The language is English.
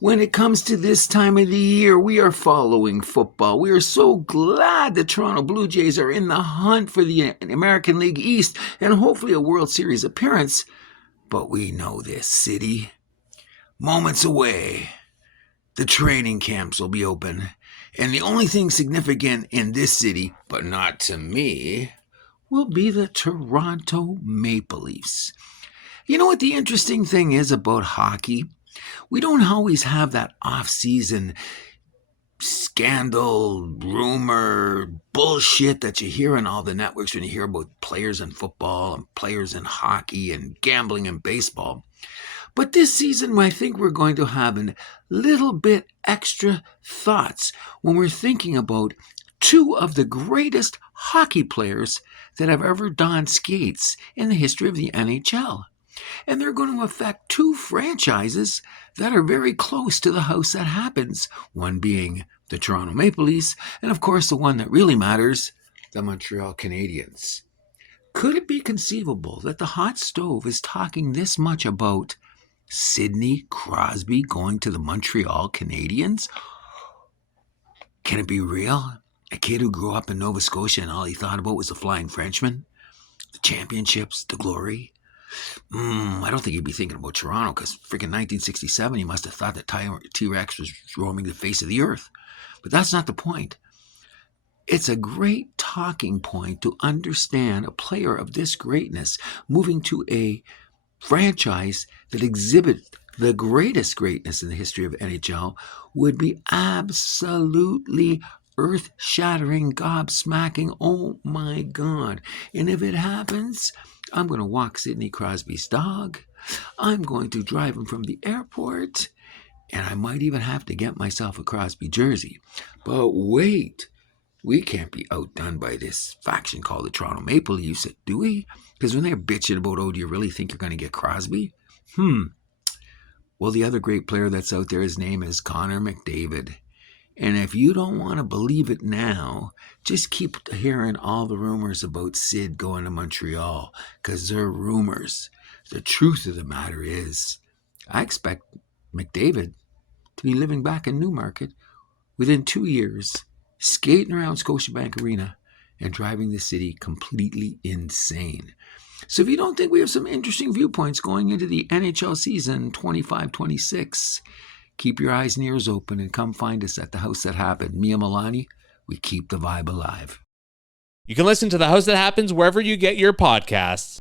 When it comes to this time of the year, we are following football. We are so glad the Toronto Blue Jays are in the hunt for the American League East and hopefully a World Series appearance. But we know this city. Moments away, the training camps will be open. And the only thing significant in this city, but not to me, will be the Toronto Maple Leafs. You know what the interesting thing is about hockey? We don't always have that off-season scandal, rumor, bullshit that you hear on all the networks when you hear about players in football and players in hockey and gambling in baseball. But this season, I think we're going to have a little bit extra thoughts when we're thinking about two of the greatest hockey players that have ever donned skates in the history of the NHL. And they're going to affect two franchises that are very close to the house that happens, one being the Toronto Maple Leafs, and of course the one that really matters, the Montreal Canadiens. Could it be conceivable that the hot stove is talking this much about Sidney Crosby going to the Montreal Canadiens? Can it be real? A kid who grew up in Nova Scotia and all he thought about was the Flying Frenchman, the championships, the glory. I don't think he'd be thinking about Toronto because freaking 1967 he must have thought that T-Rex was roaming the face of the earth. But that's not the point. It's a great talking point to understand a player of this greatness moving to a franchise that exhibits the greatest greatness in the history of NHL would be absolutely earth-shattering, gobsmacking. Oh my God. And if it happens, I'm going to walk Sidney Crosby's dog. I'm going to drive him from the airport. And I might even have to get myself a Crosby jersey. But wait, we can't be outdone by this faction called the Toronto Maple Leafs, do we? Because when they're bitching about, oh, do you really think you're going to get Crosby? Well, the other great player that's out there, his name is Connor McDavid. And if you don't want to believe it now, just keep hearing all the rumors about Sid going to Montreal, because they're rumors. The truth of the matter is, I expect McDavid to be living back in Newmarket within 2 years, skating around Scotiabank Arena and driving the city completely insane. So if you don't think we have some interesting viewpoints going into the NHL season 25-26, keep your eyes and ears open and come find us at the House That Happened. Me and Milani, we keep the vibe alive. You can listen to The House That Happens wherever you get your podcasts.